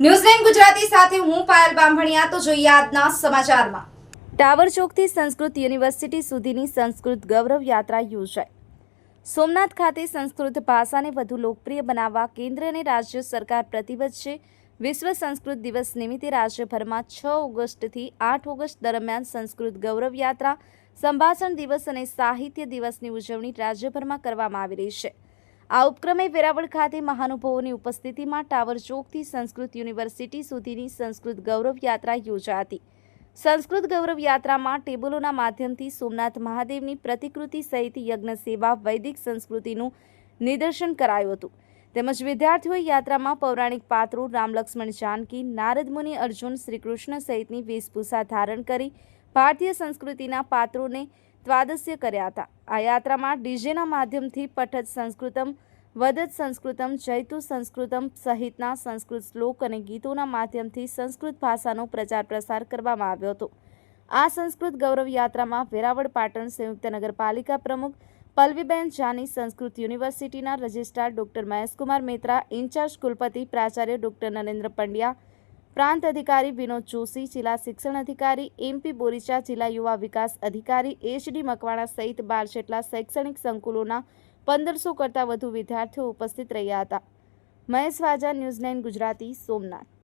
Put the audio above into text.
ન્યૂઝલેન્ડ ગુજરાતી સાથે હું પાયલ સમાચારમાં. ટાવર ચોકથી સંસ્કૃત યુનિવર્સિટી સુધીની સંસ્કૃત ગૌરવ યાત્રા સોમનાથ ખાતે સંસ્કૃત ભાષાને વધુ લોકપ્રિય બનાવવા કેન્દ્ર અને રાજ્ય સરકાર પ્રતિબદ્ધ છે. વિશ્વ સંસ્કૃત દિવસ નિમિત્તે રાજ્યભરમાં છ ઓગસ્ટથી આઠ ઓગસ્ટ દરમિયાન સંસ્કૃત ગૌરવ યાત્રા, સંભાષણ દિવસ અને સાહિત્ય દિવસની ઉજવણી રાજ્યભરમાં કરવામાં આવી રહી છે. આ ઉપક્રમે વેરાવળ ખાતે મહાનુભાવોની ઉપસ્થિતિમાં ટાવર ચોકથી સંસ્કૃત યુનિવર્સિટી સુધીની સંસ્કૃત ગૌરવ યાત્રા યોજાઈ હતી સંસ્કૃત ગૌરવ યાત્રામાં ટેબલોના માધ્યમથી સોમનાથ મહાદેવની પ્રતિકૃતિ સહિત યજ્ઞ સેવા, વૈદિક સંસ્કૃતિનું નિદર્શન કરાયું હતું. તેમજ વિદ્યાર્થીઓએ યાત્રામાં પૌરાણિક પાત્રો રામલક્ષ્મણ જાનકી, નારદ મુનિ અર્જુન શ્રીકૃષ્ણ સહિતની વેશભૂષા ધારણ કરી ભારતીય સંસ્કૃતિના પાત્રોને દ્વાદસ્ય કર્યા હતા. આ યાત્રામાં ડીજેના માધ્યમથી પઠત સંસ્કૃતમ વદત સંસ્કૃતમ જૈતુ સંસ્કૃતમ સહિતના સંસ્કૃત શ્લોક અને ગીતોના માધ્યમથી સંસ્કૃત ભાષાનો પ્રચાર પ્રસાર કરવામાં આવ્યો હતો. આ સંસ્કૃત ગૌરવ યાત્રામાં વેરાવળ પાટણ સંયુક્ત નગરપાલિકા પ્રમુખ પલ્વીબેન જાની, સંસ્કૃત યુનિવર્સિટીના registrar doctor Maheshkumar Metra incharge કુલપતિ પ્રાચાર્ય ડોક્ટર નરેન્દ્ર પંડ્યા પ્રાંત અધિકારી વિનોદ જોશી, જિલ્લા શિક્ષણ અધિકારી એમપી બોરીચા, જિલ્લા યુવા વિકાસ અધિકારી એચડી મકવાણા સહિત બાર જેટલા શૈક્ષણિક સંકુલોના પંદરસો કરતાં વધુ વિદ્યાર્થીઓ ઉપસ્થિત રહ્યા હતા. Mahesh Vaja, news nine Gujarati, Somnath.